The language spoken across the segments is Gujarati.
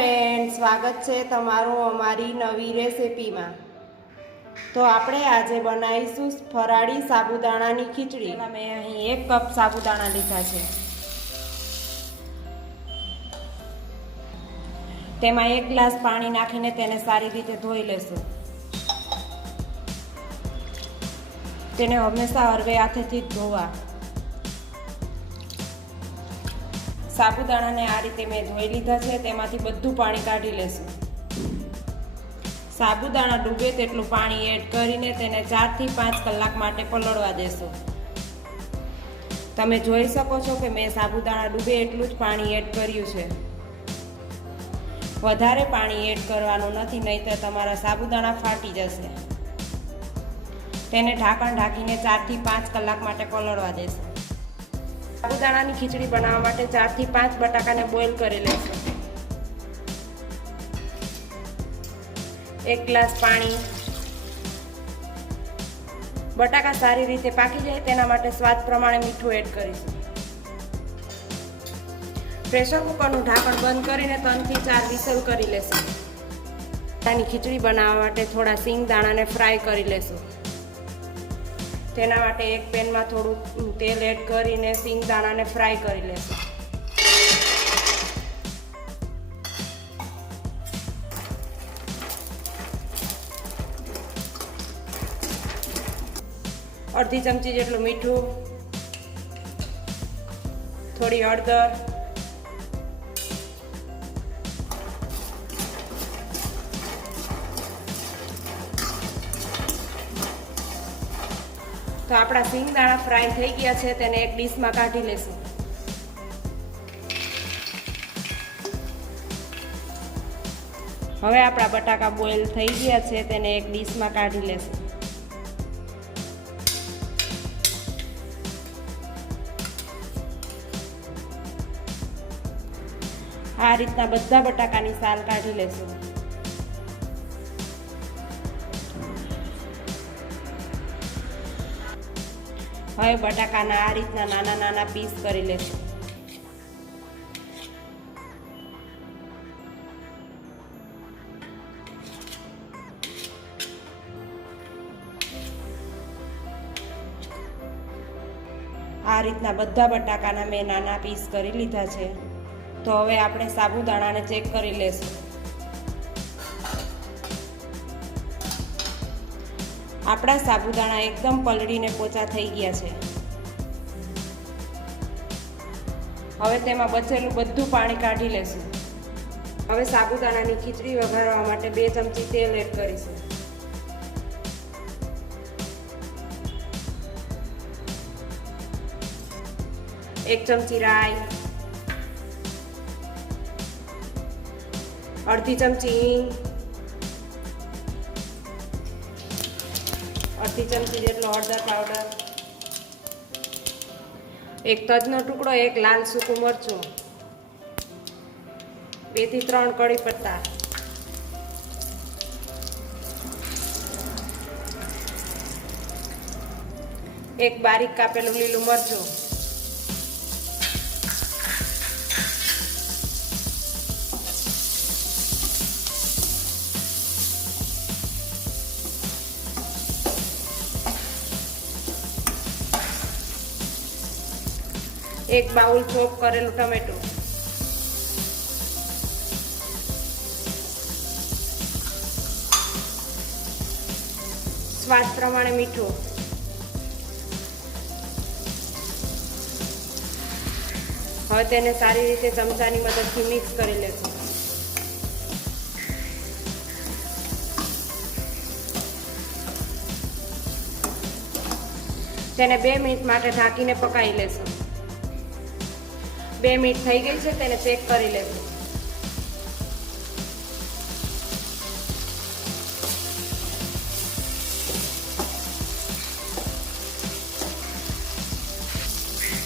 ફ્રેન્ડ, સ્વાગત છે તમારું અમારી નવી રેસિપીમાં। તો આપણે આજે બનાવીશું ફરાળી સાબુદાણાની ખીચડી। મેં અહીં 1 કપ સાબુદાણા લીધા છે। તેમાં 1 ગ્લાસ પાણી નાખીને તેને સારી રીતે ધોઈ લેશું। તેને હંમેશા હળવે હાથેથી ધોવા। સાબુદાણાને આ રીતે મેં ધોઈ લીધા છે। તેમાંથી બધું પાણી કાઢી લેશું। સાબુદાણા ડૂબે તેટલું પાણી એડ કરીને તેને 4 થી 5 કલાક માટે પલળવા દેશું। તમે જોઈ શકો છો કે મેં સાબુદાણા ડૂબે એટલું જ પાણી એડ કર્યું છે। વધારે પાણી એડ કરવાનું નથી, નહીંતર તમારા સાબુદાણા ફાટી જશે। તેને ઢાંકણ ઢાંકીને 4 થી 5 કલાક માટે પલળવા દેશું। સાબુદાણાની ખીચડી બનાવવા માટે 4 થી 5 બટાકાને બોઇલ કરી લેશું। 1 ગ્લાસ પાણી। બટાકા સારી રીતે પાકી જાય તેના માટે સ્વાદ પ્રમાણે મીઠું એડ કરીશું। પ્રેશર કુકરનું ઢાંકણ બંધ કરીને 3 થી 4 વિસલ કરી લેશું। આની ખીચડી બનાવવા માટે થોડા સિંગ દાણાને ફ્રાય કરી લેશું। તેના માટે એક પેનમાં થોડું તેલ એડ કરીને સિંગ દાણાને ફ્રાય કરી લેશું। અડધી ચમચી જેટલું મીઠું, થોડી હળદર, તો આપણા સિંગ દાણા ફ્રાય થઈ ગયા છે, તેને એક ડીશમાં કાઢી લેશું। હવે આપણા બટાકા બોઇલ થઈ ગયા છે, તેને એક ડીશમાં કાઢી લેશું। આ રીતના બધા બટાકાની સાલ કાઢી લેશું। હવે બટાકાના આ રીતના નાના નાના પીસ કરી લેશું। આ રીતના બધા બટાકાના મેં નાના પીસ કરી લીધા છે। તો હવે આપણે સાબુદાણાને ચેક કરી લેશું। આપણા સાબુદાણા એકદમ પલળીને પોચા થઈ ગયા છે। હવે તેમાં બચેલું બધું પાણી કાઢી લેશું। હવે સાબુદાણાની ખીચડી વઘારવા માટે 2 ચમચી તેલ એડ કરીશું। એક ચમચી રાઈ, અડધી ચમચી હિંગ, અડધી ચમચી જેટલો હળદર પાવડર, એક તજનો ટુકડો, એક લાલ સૂકું મરચું, 2 થી 3 કળી પત્તા, એક બારીક કાપેલું લીલું મરચું, એક બાઉલ ચોપ કરેલું ટમેટું, સ્વાદ પ્રમાણે મીઠું, હવે તેને સારી રીતે ચમચાની મદદથી મિક્સ કરી લેશું। તેને 2 મિનિટ માટે ઢાંકીને પકાવી લેશું। 2 મિનિટ થઈ ગઈ છે, તેને ચેક કરી લેશું।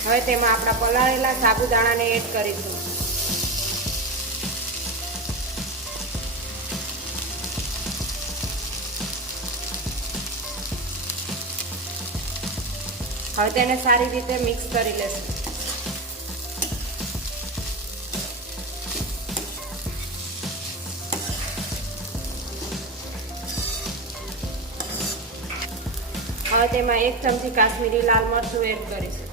હવે તેમાં આપણા પલાળેલા સાબુદાણાને એડ કરીશું। હવે તેને સારી રીતે મિક્સ કરી લેશું। હવે તેમાં 1 ચમચી કાશ્મીરી લાલ મરચું એડ કરીશું,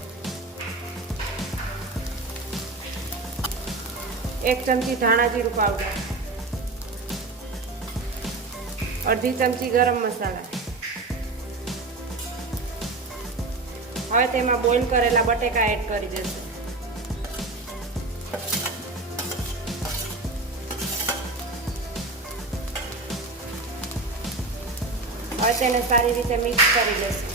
1 ચમચી ધાણા જીરું પાવડર, અડધી ચમચી ગરમ મસાલા. હવે તેમાં બોઇલ કરેલા બટેકા એડ કરી દઈશું. હવે તેને સારી રીતે મિક્સ કરી લઈશું.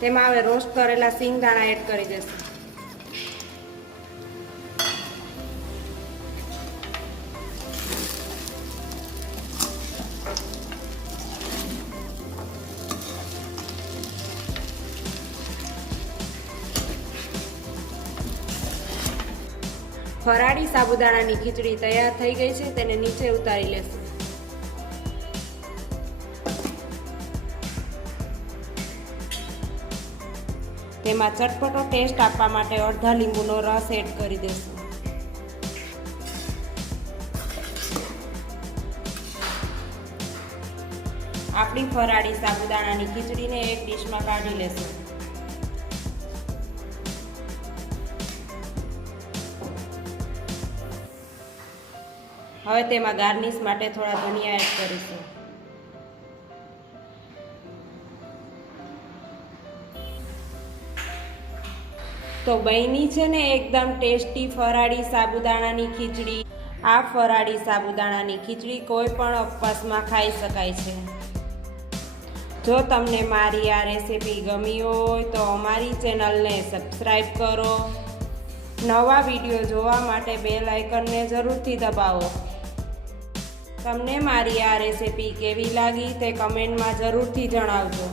તેમાં હવે રોસ્ટ કરેલા સિંગ દાણા એડ કરી દઈશું. ફરાળી સાબુદાણાની ખીચડી તૈયાર થઈ ગઈ છે. તેને નીચે ઉતારી લેશું. તેમાં ચટપટો ટેસ્ટ આપવા માટે અડધા લીંબુનો રસ એડ કરી દેશું. આપણી ફરાળી સાબુદાણાની ખીચડીને એક ડીશમાં કાઢી લેશું. હવે તેમાં ગાર્નિશ માટે થોડા ધનિયા એડ કરીશું. તો બની છે ને એકદમ ટેસ્ટી ફરાળી સાબુદાણાની ખીચડી. આ ફરાળી સાબુદાણાની ખીચડી કોઈ પણ ઉપવાસમાં ખાઈ શકાય છે. જો તમને મારી આ રેસીપી ગમી હોય તો અમારી ચેનલને સબસ્ક્રાઈબ કરો. નવા વિડીયો જોવા માટે બેલ આઇકનને જરૂરથી દબાવો. તમને મારી આ રેસીપી કેવી લાગી તે કમેન્ટમાં જરૂરથી જણાવજો.